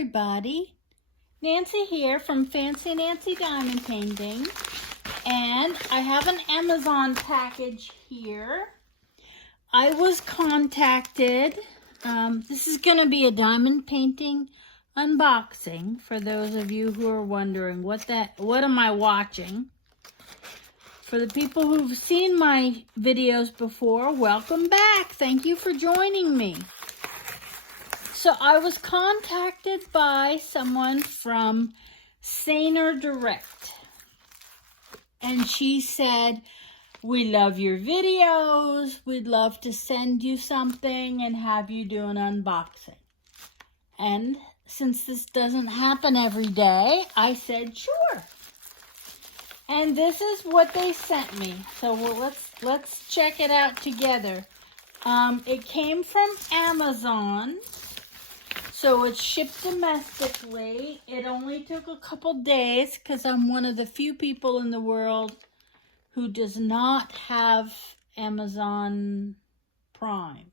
everybody. Nancy here from Fancy Nancy Diamond Painting, and I have an Amazon package here. I was contacted. This is going to be a diamond painting unboxing for those of you who are wondering what am I watching. For the people who've seen my videos before, welcome back. Thank you for joining me. So I was contacted by someone from SanerDirect, and she said, "We love your videos. We'd love to send you something and have you do an unboxing." And since this doesn't happen every day, I said, sure. And this is what they sent me. So let's check it out together. It came from Amazon. So it's shipped domestically. It only took a couple days because I'm one of the few people in the world who does not have Amazon Prime.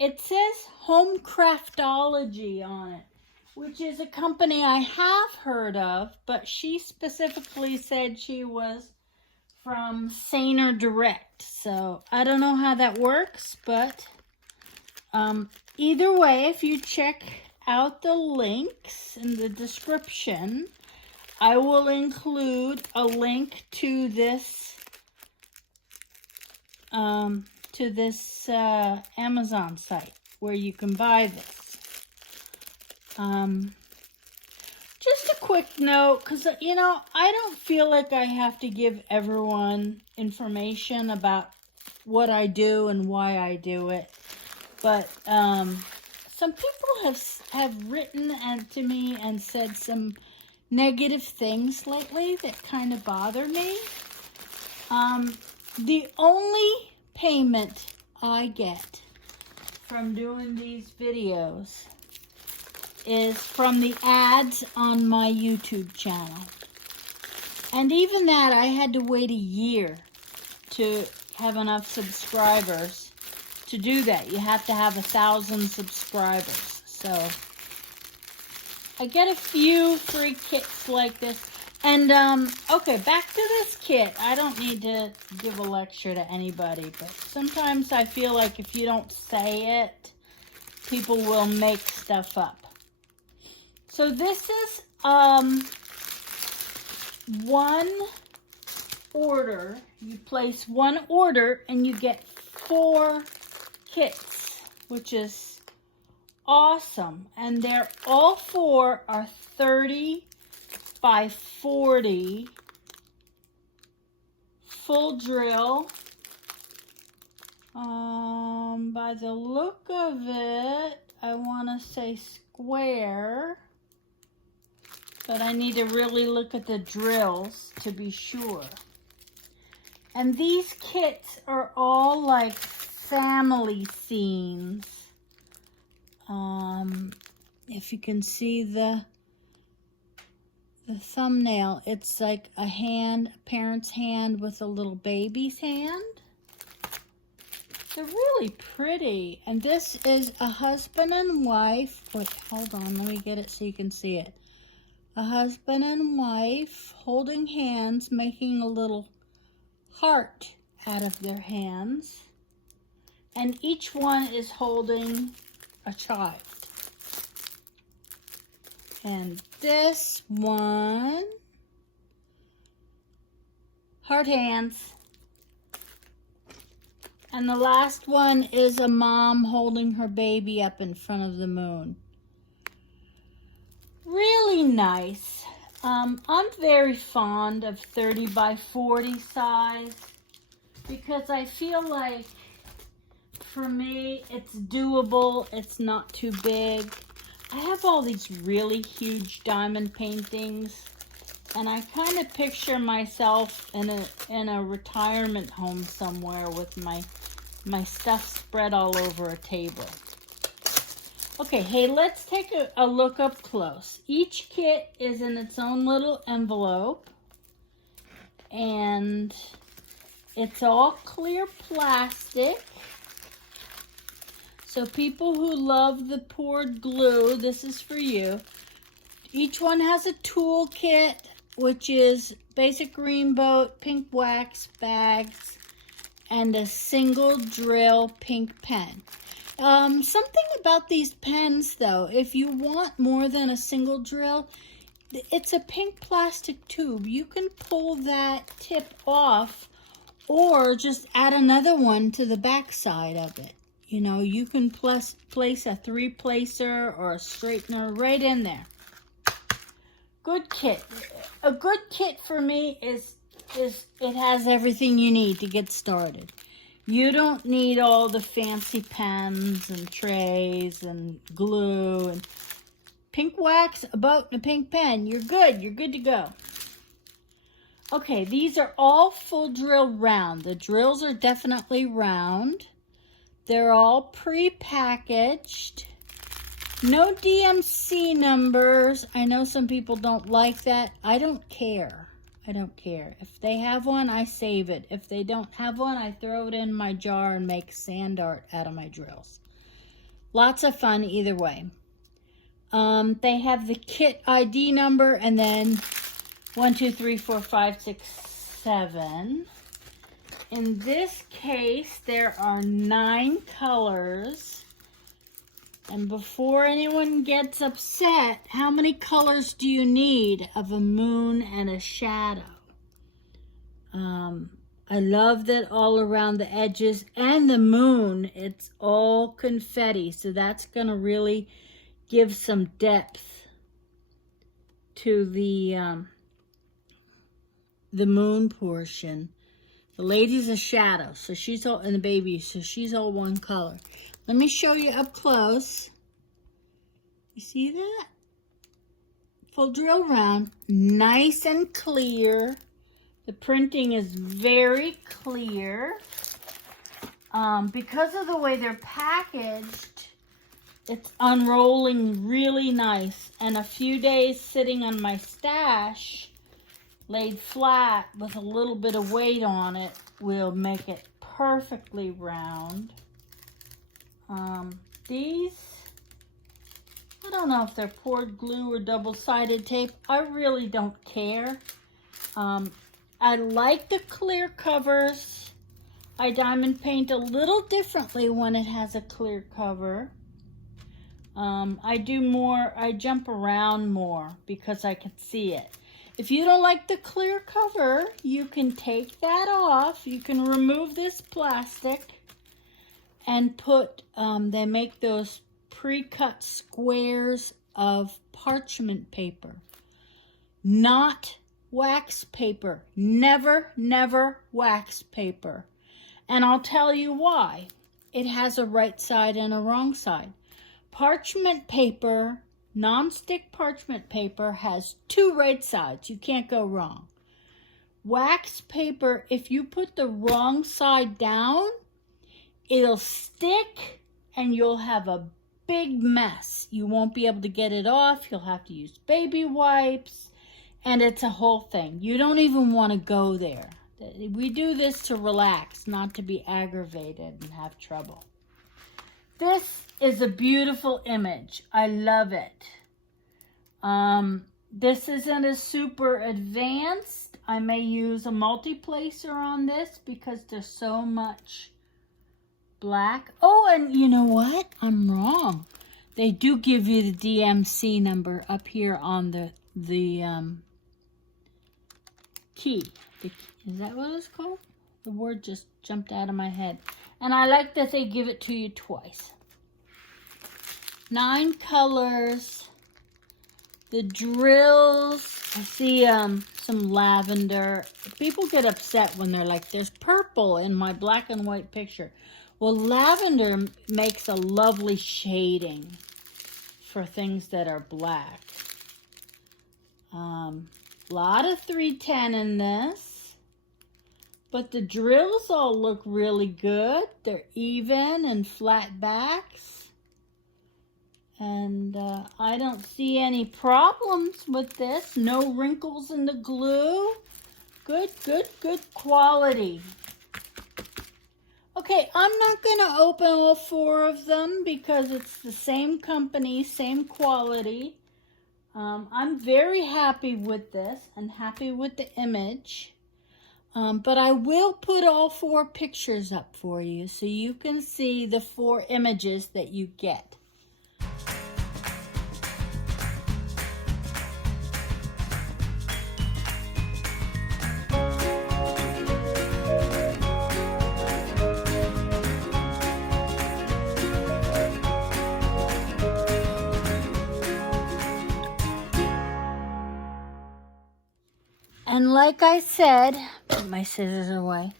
It says Home Craftology on it, which is a company I have heard of, but she specifically said she was from SanerDirect. So I don't know how that works, but either way, if you check out the links in the description, I will include a link to this Amazon site where you can buy this. Just a quick note, because I don't feel like I have to give everyone information about what I do and why I do it. But some people have written to me and said some negative things lately that kind of bother me. The only payment I get from doing these videos is from the ads on my YouTube channel. And even that, I had to wait a year to have enough subscribers to do that. You have to have 1,000 subscribers. So I get a few free kits like this. And okay, back to this kit. I don't need to give a lecture to anybody, but sometimes I feel like if you don't say it, people will make stuff up. So this is one order. You place one order and you get 4 kits, which is awesome. And they're all 4 are 30 by 40 full drill. By the look of it, I want to say square, but I need to really look at the drills to be sure. And these kits are all like family scenes. If you can see the thumbnail, it's like a parent's hand with a little baby's hand. They're really pretty. And this is a husband and wife. Wait, hold on, let me get it so you can see it. A husband and wife holding hands, making a little heart out of their hands. And each one is holding a child. And this one, heart hands. And the last one is a mom holding her baby up in front of the moon. Really nice. I'm very fond of 30 by 40 size because I feel like for me it's doable. It's not too big. I have all these really huge diamond paintings, and I kind of picture myself in a retirement home somewhere with my stuff spread all over a table. Okay, hey, let's take a look up close. Each kit is in its own little envelope, and it's all clear plastic. So people who love the poured glue, this is for you. Each one has a tool kit, which is basic green boat, pink wax bags, and a single drill pink pen. Something about these pens though, if you want more than a single drill, it's a pink plastic tube. You can pull that tip off or just add another one to the back side of it. You know, you can place a 3-placer or a straightener right in there. Good kit. A good kit for me is it has everything you need to get started. You don't need all the fancy pens and trays and glue and pink wax, a boat, and a pink pen. You're good. You're good to go. Okay, these are all full drill round. The drills are definitely round. They're all pre-packaged. No DMC numbers. I know some people don't like that. I don't care. I don't care. If they have one, I save it. If they don't have one, I throw it in my jar and make sand art out of my drills. Lots of fun either way. They have the kit ID number and then 1, 2, 3, 4, 5, 6, 7. In this case, there are 9 colors. And before anyone gets upset, how many colors do you need of a moon and a shadow? I love that all around the edges and the moon, it's all confetti. So that's going to really give some depth to the moon portion. The lady's a shadow, so she's all, and the baby, so she's all one color. Let me show you up close. You see that? Full drill round, nice and clear. The printing is very clear. Because of the way they're packaged, it's unrolling really nice. And a few days sitting on my stash, laid flat with a little bit of weight on it, will make it perfectly round. These, I don't know if they're poured glue or double-sided tape. I really don't care. I like the clear covers. I diamond paint a little differently when it has a clear cover. I jump around more because I can see it. If you don't like the clear cover, you can take that off. You can remove this plastic and put, they make those pre-cut squares of parchment paper, not wax paper. Never, never wax paper. And I'll tell you why. It has a right side and a wrong side. Parchment paper, non-stick parchment paper, has 2 right sides. You can't go wrong. Wax paper, if you put the wrong side down, it'll stick and you'll have a big mess. You won't be able to get it off. You'll have to use baby wipes, and it's a whole thing. You don't even want to go there. We do this to relax, not to be aggravated and have trouble. This is a beautiful image. I love it. This isn't a super advanced. I may use a multi-placer on this because there's so much black. Oh, and you know what? I'm wrong. They do give you the DMC number up here on the key. Is that what it's called? The word just jumped out of my head. And I like that they give it to you twice. 9 colors. The drills, I see some lavender. People get upset when they're like, there's purple in my black and white picture. Well, lavender makes a lovely shading for things that are black. Lot of 310 in this. But the drills all look really good. They're even and flat backs. And I don't see any problems with this. No wrinkles in the glue. Good, good, good quality. Okay, I'm not going to open all 4 of them because it's the same company, same quality. I'm very happy with this and happy with the image. But I will put all 4 pictures up for you so you can see the 4 images that you get. And like I said, put my scissors away.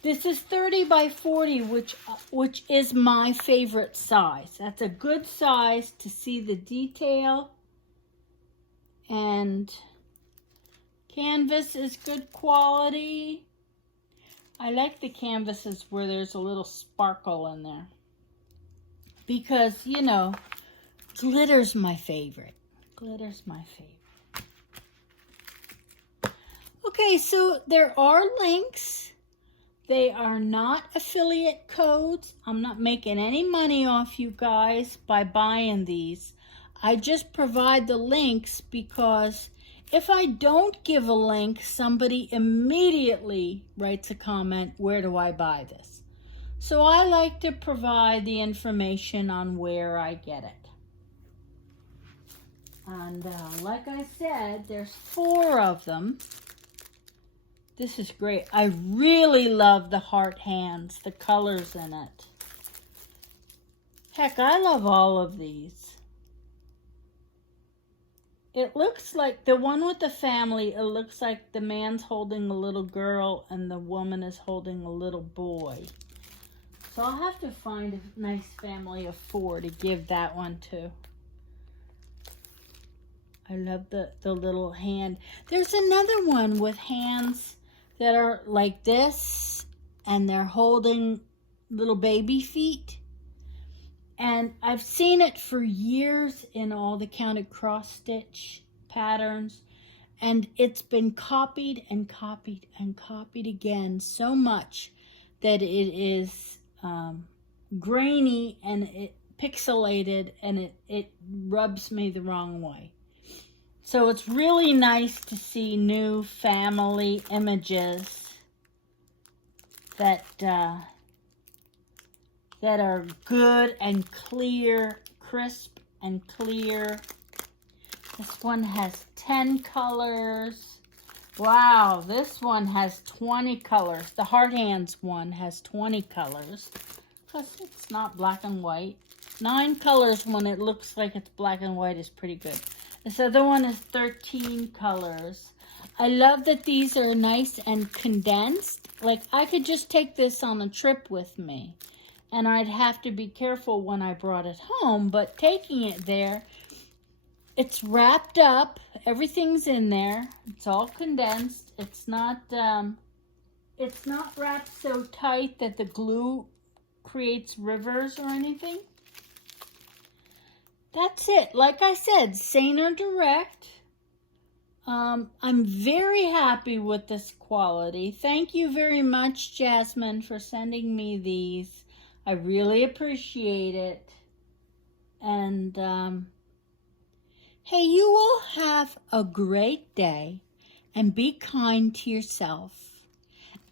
This is 30 by 40, which is my favorite size. That's a good size to see the detail. And canvas is good quality. I like the canvases where there's a little sparkle in there. Because, you know, glitter's my favorite. Glitter's my favorite. Okay, so there are links. They are not affiliate codes. I'm not making any money off you guys by buying these. I just provide the links because if I don't give a link, somebody immediately writes a comment, where do I buy this? So I like to provide the information on where I get it. And like I said, there's 4 of them. This is great. I really love the heart hands, the colors in it. Heck, I love all of these. It looks like the one with the family, it looks like the man's holding a little girl and the woman is holding a little boy. So I'll have to find a nice family of 4 to give that one to. I love the little hand. There's another one with hands that are like this, and they're holding little baby feet. And I've seen it for years in all the counted cross stitch patterns, and it's been copied and copied and copied again so much that it is grainy and it pixelated, and it rubs me the wrong way. So it's really nice to see new family images that are good and clear, crisp and clear. This one has 10 colors. Wow, this one has 20 colors. The Heart Hands one has 20 colors because it's not black and white. 9 colors when it looks like it's black and white is pretty good. This other one is 13 colors. I love that these are nice and condensed. Like, I could just take this on a trip with me, and I'd have to be careful when I brought it home, but taking it there, it's wrapped up. Everything's in there. It's all condensed. It's not wrapped so tight that the glue creates rivers or anything. That's it. Like I said, SanerDirect. I'm very happy with this quality. Thank you very much, Jasmine, for sending me these. I really appreciate it. And, hey, you all have a great day and be kind to yourself.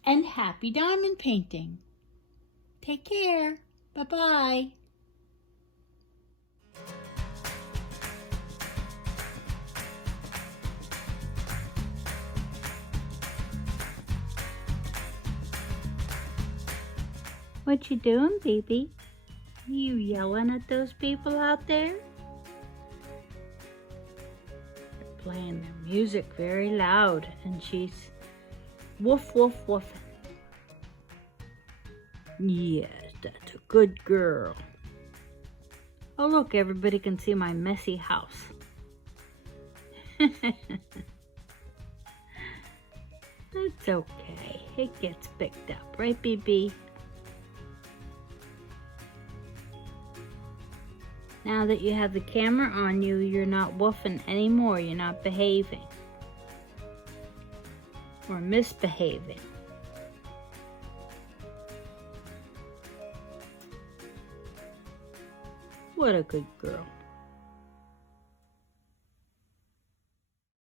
And happy diamond painting. Take care. Bye-bye. What you doing, baby? You yelling at those people out there? They're playing their music very loud, and she's woof, woof, woofing. Yes, that's a good girl. Oh, look, everybody can see my messy house. It's okay. It gets picked up, right, BB? Now that you have the camera on you, you're not woofing anymore. You're not behaving or misbehaving. What a good girl.